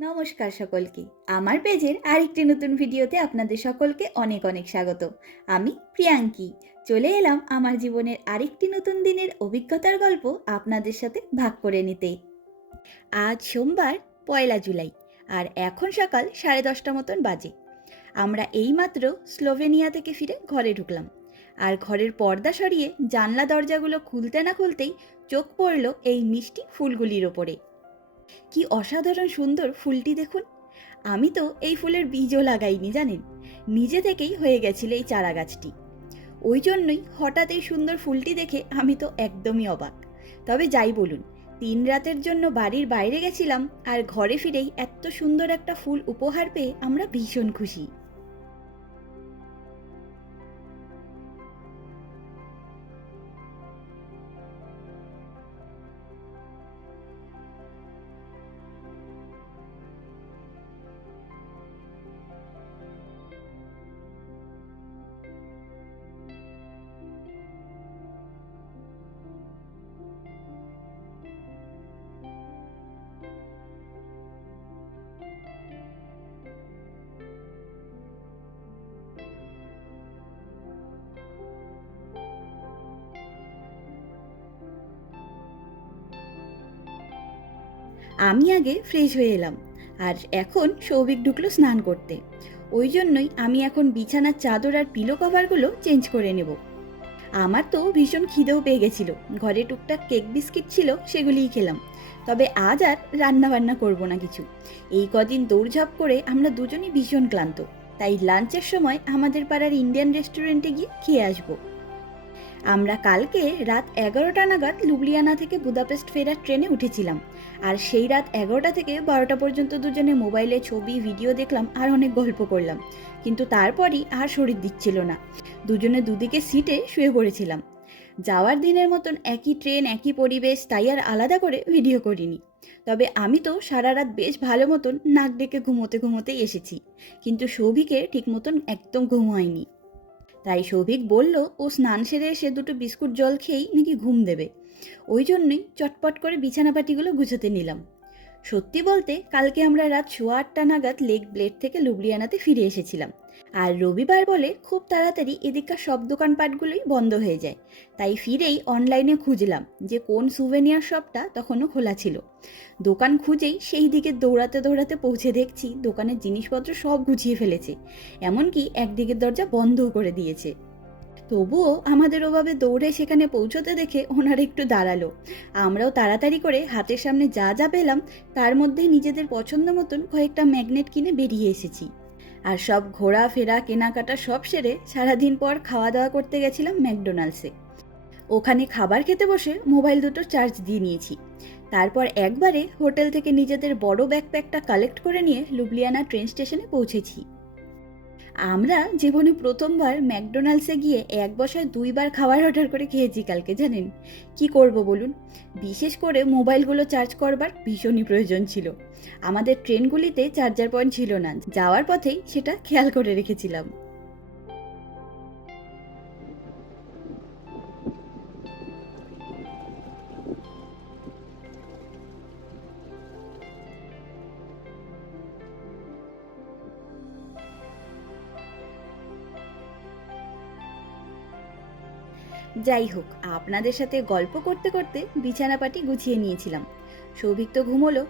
নমস্কার সকলকে। আমার পেজের আরেকটি নতুন ভিডিওতে আপনাদের সকলকে অনেক অনেক স্বাগত। আমি প্রিয়াঙ্কি। চলে এলাম আমার জীবনের আরেকটি নতুন দিনের অভিজ্ঞতার গল্প আপনাদের সাথে ভাগ করে নিতে। আজ সোমবার, পয়লা জুলাই, আর এখন সকাল সাড়ে দশটা মতন বাজে। আমরা এইমাত্র স্লোভেনিয়া থেকে ফিরে ঘরে ঢুকলাম। আর ঘরের পর্দা সরিয়ে জানলা দরজাগুলো খুলতে না খুলতেই চোখ পড়ল এই মিষ্টি ফুলগুলির ওপরে। কি অসাধারণ সুন্দর ফুলটি দেখুন। আমি তো এই ফুলের বীজও লাগাইনি, জানেন? নিজে থেকেই হয়ে গেছিল এই চারা গাছটি ওই জন্যই হঠাৎ এই সুন্দর ফুলটি দেখে আমি তো একদমই অবাক। তবে যাই বলুন, তিন রাতের জন্য বাড়ির বাইরে গেছিলাম আর ঘরে ফিরেই এত সুন্দর একটা ফুল উপহার পেয়ে আমরা ভীষণ খুশি। আমি আগে ফ্রেশ হয়ে এলাম। আর এখন সৌভিক ঢুকলো স্নান করতে। ওই জন্যই আমি এখন বিছানার চাদর আর পিলো কভারগুলো চেঞ্জ করে নেব। আমার তো ভীষণ খিদেও পেয়ে গেছিল। ঘরে টুকটাক কেক বিস্কিট ছিল, সেগুলিই খেলাম। তবে আজ আর রান্না বান্না করব না কিছু। এই কদিন দৌড়ঝাঁপ করে আমরা দুজনই ভীষণ ক্লান্ত। তাই লাঞ্চের সময় আমাদের পাড়ার ইন্ডিয়ান রেস্টুরেন্টে গিয়ে খেয়ে আসব। আমরা কালকে রাত এগারোটা নাগাদ লুবলিয়ানা থেকে বুদাপেস্ট ফেরার ট্রেনে উঠেছিলাম। আর সেই রাত এগারোটা থেকে বারোটা পর্যন্ত দুজনে মোবাইলে ছবি, ভিডিও দেখলাম আর অনেক গল্প করলাম। কিন্তু তারপরই আর শরীর দিচ্ছিল না। দুজনে দুদিকে সিটে শুয়ে পড়েছিলাম। যাওয়ার দিনের মতন একই ট্রেন, একই পরিবেশ, তাই আর আলাদা করে ভিডিও করিনি। তবে আমি তো সারা রাত বেশ ভালো মতন নাক ডেকে ঘুমোতে ঘুমোতেই এসেছি। কিন্তু সৌভিকের ঠিক মতন একদম ঘুম হয়নি। তাই সৌভিক বলল, ও স্নান সেরে এসে দুটো বিস্কুট জল খেয়েই নাকি ঘুম দেবে। ওই জন্যই চটপট করে বিছানাপাটিগুলো গুছোতে নিলাম। সত্যি বলতে, কালকে আমরা রাত সোয়া আটটা নাগাদ লেক ব্লেড থেকে লুবলিয়ানাতে ফিরে এসেছিলাম। আর রবিবার বলে খুব তাড়াতাড়ি এদিককার সব দোকানপাটগুলোই বন্ধ হয়ে যায়। তাই ফিরেই অনলাইনে খুঁজলাম যে কোন সুভেনিয়ার শপটা তখনও খোলা ছিল। দোকান খুঁজেই সেই দিকে দৌড়াতে দৌড়াতে পৌঁছে দেখছি দোকানের জিনিসপত্র সব গুছিয়ে ফেলেছে। এমনকি একদিকের দরজা বন্ধও করে দিয়েছে। তবুও আমাদের ওভাবে দৌড়ে সেখানে পৌঁছতে দেখে ওনারা একটু দাঁড়াল। আমরাও তাড়াতাড়ি করে হাতের সামনে যা যা পেলাম, তার মধ্যেই নিজেদের পছন্দ মতন কয়েকটা ম্যাগনেট কিনে বেরিয়ে এসেছি। আর সব ঘোরাফেরা, কেনাকাটা সব সেরে সারাদিন পর খাওয়া দাওয়া করতে গেছিলাম ম্যাকডোনাল্ডসে। ওখানে খাবার খেতে বসে মোবাইল দুটো চার্জ দিয়ে নিয়েছি। তারপর একবারে হোটেল থেকে নিজেদের বড় ব্যাকপ্যাকটা কালেক্ট করে নিয়ে লুবলিয়ানা ট্রেন স্টেশনে পৌঁছেছি। আমরা জীবনে প্রথমবার ম্যাকডোনাল্ডসে গিয়ে এক বসায় দুইবার খাবার অর্ডার করে খেয়েছি কালকে, জানেন? কি করব বলুন? বিশেষ করে মোবাইলগুলো চার্জ করবার ভীষণই প্রয়োজন ছিল। আমাদের ট্রেনগুলিতে চার্জার পয়েন্ট ছিল না। যাওয়ার পথেই সেটা খেয়াল করে রেখেছিলাম। যাই হোক, আপনাদের সাথে গল্প করতে করতে বিছানাপাটি গুছিয়ে নিয়েছিলাম। সৌভিক তো ঘুমোলো,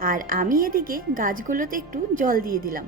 আর আমি এদিকে গাছগুলোতে একটু জল দিয়ে দিলাম।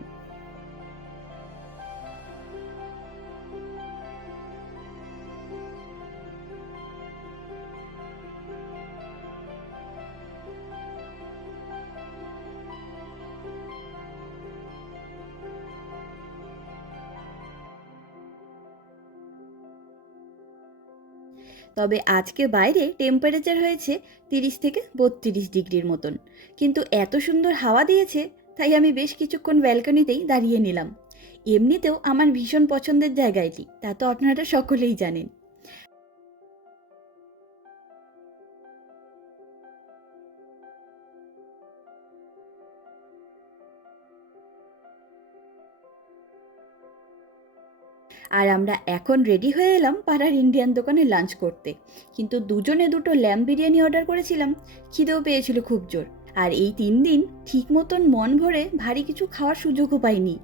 তবে আজকে বাইরে টেম্পারেচার হয়েছে তিরিশ থেকে বত্রিশ ডিগ্রির মতন। কিন্তু এত সুন্দর হাওয়া দিয়েছে, তাই আমি বেশ কিছুক্ষণ ব্যালকনিতেই দাঁড়িয়ে নিলাম। এমনিতেও আমার ভীষণ পছন্দের জায়গা এটি, তা তো আপনারা সকলেই জানেন। আর আমরা এখন রেডি হয়ে এলাম পাড়ার ইন্ডিয়ান দোকানে লাঞ্চ করতে। কিন্তু দুজনে দুটো ল্যাম্প বিরিয়ানি অর্ডার করেছিলাম, খিদেও পেয়েছিল খুব জোর। আর এই তিন দিন ঠিক মতন মন ভরে ভারী কিছু খাওয়ার সুযোগও পাইনি।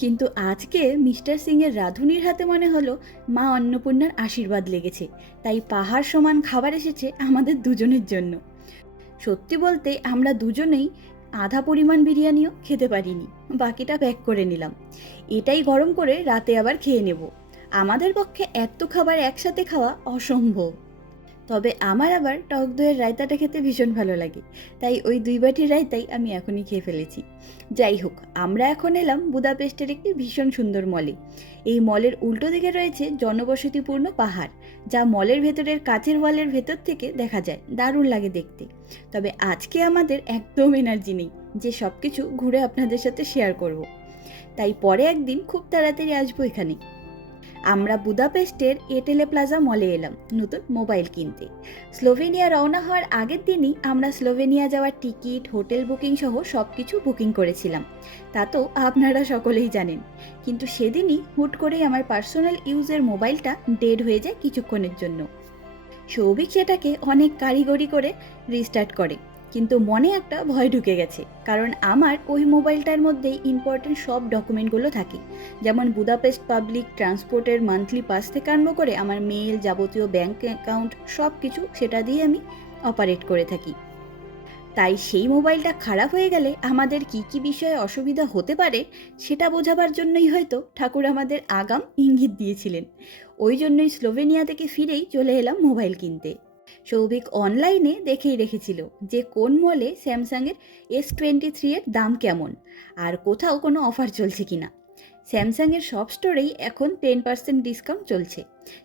কিন্তু আজকে মিস্টার সিংয়ের রাঁধুনির হাতে মনে হলো মা অন্নপূর্ণার আশীর্বাদ লেগেছে, তাই পাহাড় সমান খাবার এসেছে আমাদের দুজনের জন্য। সত্যি বলতে আমরা দুজনেই আধা পরিমাণ বিরিয়ানিও খেতে পারিনি। বাকিটা প্যাক করে নিলাম। এটাই গরম করে রাতে আবার খেয়ে নেব। আমাদের পক্ষে এত খাবার একসাথে খাওয়া অসম্ভব। তবে আমার আবার টক দইয়ের রায়তাটা খেতে ভীষণ ভালো লাগে। তাই ওই দুই বাটির রায়তাই আমি এখনই খেয়ে ফেলেছি। যাই হোক, আমরা এখন এলাম বুদাপেস্টের একটি ভীষণ সুন্দর মলে। এই মলের উল্টো দিকে রয়েছে জনবসতিপূর্ণ পাহাড়, যা মলের ভেতরের কাচের ওয়ালের ভেতর থেকে দেখা যায়, দারুণ লাগে দেখতে। তবে আজকে আমাদের একদম এনার্জি নেই, যে সব কিছু ঘুরে আপনাদের সাথে শেয়ার করব। তাই পরে একদিন খুব তাড়াতাড়ি আসব এখানে। আমরা বুদাপেস্টের এটেলে প্লাজা মলে এলাম নতুন মোবাইল কিনতে। স্লোভেনিয়া রওনা হওয়ার আগের দিনই আমরা স্লোভেনিয়া যাওয়ার টিকিট, হোটেল বুকিং সহ সব কিছু বুকিং করেছিলাম। তা তো আপনারা সকলেই জানেন। কিন্তু সেদিনই হুট করেই আমার পার্সোনাল ইউজের মোবাইলটা ডেড হয়ে যায় কিছুক্ষণের জন্য। সৌভিক সেটাকে অনেক কারিগরি করে রিস্টার্ট করে। কিন্তু মনে একটা ভয় ঢুকে গেছে, কারণ আমার ওই মোবাইলটার মধ্যেই ইম্পর্টেন্ট সব ডকুমেন্টগুলো থাকে। যেমন বুদাপেস্ট পাবলিক ট্রান্সপোর্টের মান্থলি পাস থেকে আরম্ভ করে আমার মেল যাবতীয় ব্যাঙ্ক অ্যাকাউন্ট সব কিছু সেটা দিয়ে আমি অপারেট করে থাকি। তাই সেই মোবাইলটা খারাপ হয়ে গেলে আমাদের কি কি বিষয়ে অসুবিধা হতে পারে সেটা বোঝাবার জন্যই হয়তো ঠাকুর আমাদের আগাম ইঙ্গিত দিয়েছিলেন। ওই জন্যই স্লোভেনিয়া থেকে ফিরেই চলে এলাম মোবাইল কিনতে। সৌভিক অনলাইনে দেখেই রেখেছিল যে কোন মলে স্যামসাংয়ের এস টোয়েন্টি থ্রি এর দাম কেমন আর কোথাও কোনো অফার চলছে কিনা। স্যামসাংয়ের সব স্টোরেই এখন টেন পার্সেন্ট ডিসকাউন্ট চলছে।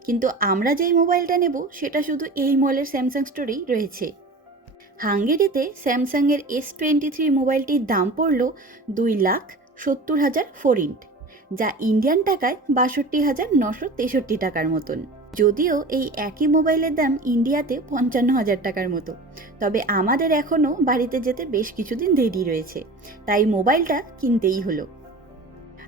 কিন্তু আমরা যেই মোবাইলটা নেব সেটা শুধু এই মলের স্যামসাং স্টোরেই রয়েছে। হাঙ্গেরিতে স্যামসাংয়ের এস টোয়েন্টি থ্রি মোবাইলটির দাম পড়ল দুই লাখ সত্তর হাজার ফোরিন্ট যা ইন্ডিয়ান টাকায় বাষট্টি হাজার নশো তেষট্টি টাকার মতন। যদিও এই একই মোবাইলের দাম ইন্ডিয়াতে পঞ্চান্ন হাজার টাকার মতো। তবে আমাদের এখনও বাড়িতে যেতে বেশ কিছুদিন দেরি রয়েছে, তাই মোবাইলটা কিনতেই হলো।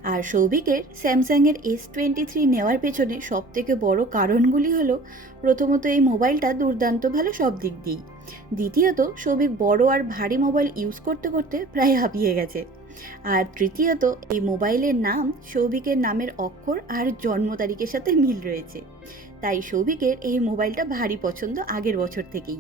আর সৌভিকের স্যামসাংয়ের এস টোয়েন্টি থ্রি নেওয়ার পেছনে সবথেকে বড় কারণগুলি হলো, প্রথমত এই মোবাইলটা দুর্দান্ত ভালো সব দিক দিয়েই। দ্বিতীয়ত, সৌভিক বড় আর ভারী মোবাইল ইউজ করতে করতে প্রায় হাঁপিয়ে গেছে। আর তৃতীয়ত, এই মোবাইলের নাম সৌভিকের নামের অক্ষর আর জন্ম তারিখের সাথে মিল রয়েছে। তাই সৌভিকের এই মোবাইলটা ভারী পছন্দ আগের বছর থেকেই।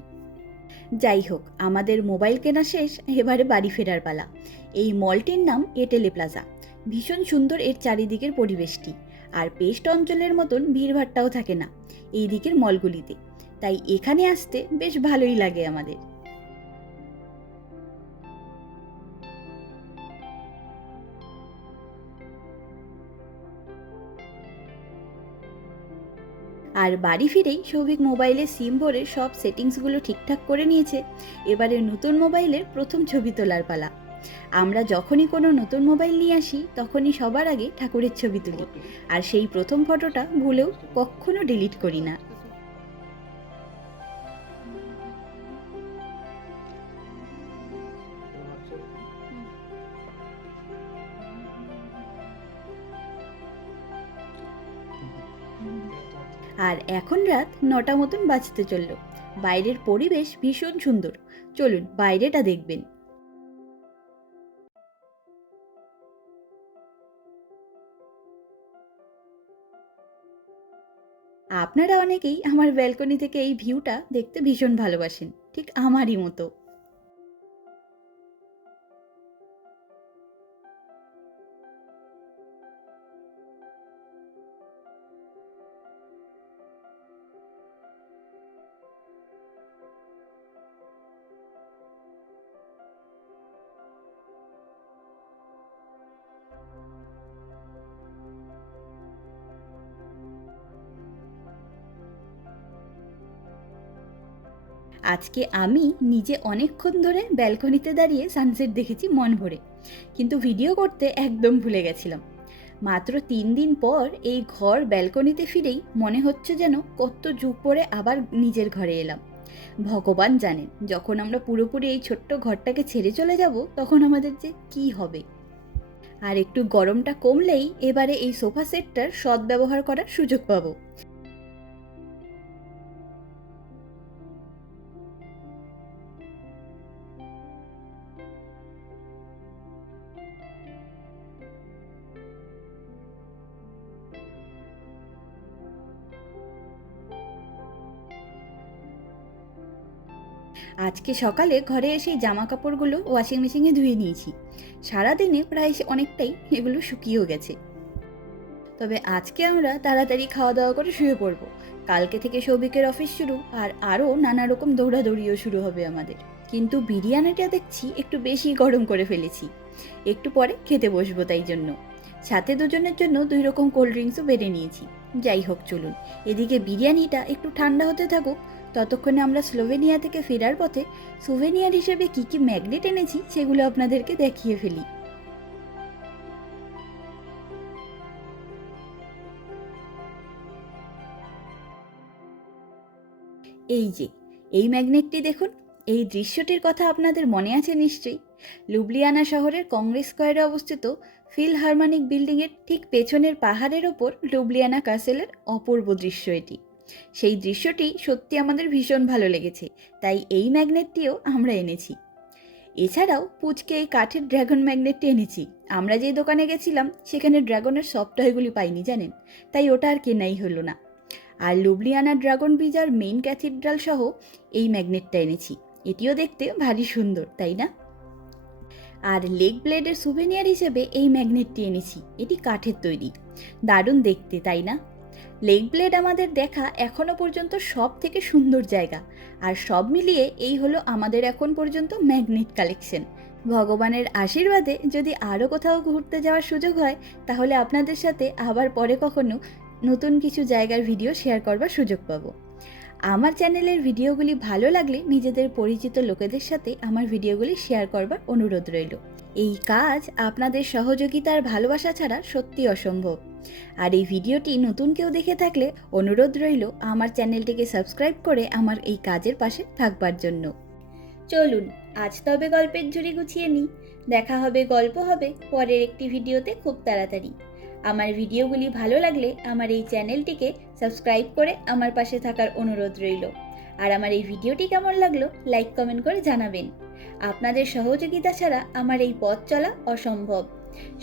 যাই হোক, আমাদের মোবাইল কেনা শেষ, এবারে বাড়ি ফেরার পালা। এই মলটির নাম এটেলে প্লাজা। ভীষণ সুন্দর এর চারিদিকের পরিবেশটি। আর পেস্ট অঞ্চলের মতন ভিড়ভাট্টাও থাকে না, এই দিকের মলগুলিতে। তাই এখানে আসতে বেশ ভালোই লাগে আমাদের। আর বাড়ি ফিরেই সৌভিক মোবাইলে সিম ভরে সব সেটিংসগুলো ঠিকঠাক করে নিয়েছে। এবারে নতুন মোবাইলের প্রথম ছবি তোলার পালা। আমরা যখনই কোনো নতুন মোবাইল নিয়ে আসি, তখনই সবার আগে ঠাকুরের ছবি তুলি। আর সেই প্রথম ফটোটা ভুলেও কখনো ডিলিট করি না। আর এখন রাত নটা মতন বাজতে চলল। বাইরের পরিবেশ ভীষণ সুন্দর। চলুন, বাইরেটা দেখবেন। আপনারা অনেকেই আমার ব্যালকনি থেকে এই ভিউটা দেখতে ভীষণ ভালোবাসেন, ঠিক আমারই মতো। আজকে আমি নিজে অনেকক্ষণ ধরে ব্যালকনিতে দাঁড়িয়ে সানসেট দেখেছি মন ভরে। কিন্তু ভিডিও করতে একদম ভুলে গেছিলাম। মাত্র তিন দিন পর এই ঘর ব্যালকনিতে ফিরেই মনে হচ্ছে যেন কত যুগ পরে আবার নিজের ঘরে এলাম। ভগবান জানেন, যখন আমরা পুরোপুরি এই ছোট্ট ঘরটাকে ছেড়ে চলে যাব, তখন আমাদের যে কি হবে। আর একটু গরমটা কমলেই এবারে এই সোফা সেটটার সদ্ব্যবহার করার সুযোগ পাবো। আজকে সকালে ঘরে এসে জামা কাপড়গুলো ওয়াশিং মেশিনে ধুয়ে নিয়েছি। সারাদিনে প্রায় অনেকটাই এগুলো শুকিয়েও গেছে। তবে আজকে আমরা তাড়াতাড়ি খাওয়া দাওয়া করে শুয়ে পড়ব। কালকে থেকে সৌভিকের অফিস শুরু আর আরও নানা রকম দৌড়াদৌড়িও শুরু হবে আমাদের। কিন্তু বিরিয়ানিটা দেখছি একটু বেশি গরম করে ফেলেছি। একটু পরে খেতে বসবো তাই জন্য। সাথে দুজনের জন্য দুই রকম কোল্ড ড্রিঙ্কসও বেড়ে নিয়েছি। যাই হোক, চলুন। এদিকে বিরিয়ানিটা একটু ঠান্ডা হতে থাকুক, ততক্ষণে আমরা স্লোভেনিয়া থেকে ফেরার পথে সুভেনিয়ার হিসেবে কী কী ম্যাগনেট এনেছি সেগুলো আপনাদেরকে দেখিয়ে ফেলি। এই যে, এই ম্যাগনেটটি দেখুন এই দৃশ্যটির কথা আপনাদের মনে আছে নিশ্চয়ই। লুবলিয়ানা শহরের কংগ্রেস স্কোয়ারে অবস্থিত ফিল হারমানিক বিল্ডিংয়ের ঠিক পেছনের পাহাড়ের ওপর লুবলিয়ানা কাসেলের অপূর্ব দৃশ্য এটি। সেই দৃশ্যটি সত্যি আমাদের ভীষণ ভালো লেগেছে, তাই এই ম্যাগনেটটিও আমরা এনেছি। এছাড়াও পুচকে এই কাঠের ড্রাগন ম্যাগনেটটি এনেছি। আমরা যেই দোকানে গেছিলাম, সেখানে ড্রাগনের সব টয়গুলি পাইনি, জানেন? তাই ওটা আর কেনাই হলো না। আর লুবলিয়ানা ড্রাগন ব্রিজার মেইন ক্যাথিড্রাল সহ এই ম্যাগনেটটা এনেছি। এটিও দেখতে ভারী সুন্দর, তাই না? আর লেগ ব্লেডের সুভেনিয়ার হিসেবে এই ম্যাগনেটটি এনেছি। এটি কাঠের তৈরি। দারুণ দেখতে, তাই না? লেগ ব্লেড আমাদের দেখা এখনও পর্যন্ত সব থেকে সুন্দর জায়গা। আর সব মিলিয়ে এই হলো আমাদের এখন পর্যন্ত ম্যাগনেট কালেকশন। ভগবানের আশীর্বাদে যদি আরও কোথাও ঘুরতে যাওয়ার সুযোগ হয়, তাহলে আপনাদের সাথে আবার পরে কখনো নতুন কিছু জায়গার ভিডিও শেয়ার করবার সুযোগ পাবো। আমার চ্যানেলের ভিডিওগুলি ভালো লাগলে নিজেদের পরিচিত লোকেদের সাথে আমার ভিডিওগুলি শেয়ার করবার অনুরোধ রইল। এই কাজ আপনাদের সহযোগিতার ভালোবাসা ছাড়া সত্যি অসম্ভব। আর এই ভিডিওটি নতুন কেউ দেখে থাকলে অনুরোধ রইল আমার চ্যানেলটিকে সাবস্ক্রাইব করে আমার এই কাজের পাশে থাকবার জন্য। চলুন, আজ তবে গল্পের ঝুড়ি গুছিয়ে নিই। দেখা হবে, গল্প হবে, পরের একটি ভিডিওতে খুব তাড়াতাড়ি। আমার ভিডিওগুলি ভালো লাগলে আমার এই চ্যানেলটিকে সাবস্ক্রাইব করে আমার পাশে থাকার অনুরোধ রইল। আর আমার এই ভিডিওটি কেমন লাগল, লাইক, কমেন্ট করে জানাবেন। আপনাদের সহযোগিতা ছাড়া আমার এই পথ চলা অসম্ভব।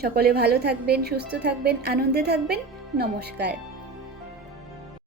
সকলে ভালো থাকবেন, সুস্থ থাকবেন, আনন্দে থাকবেন। নমস্কার।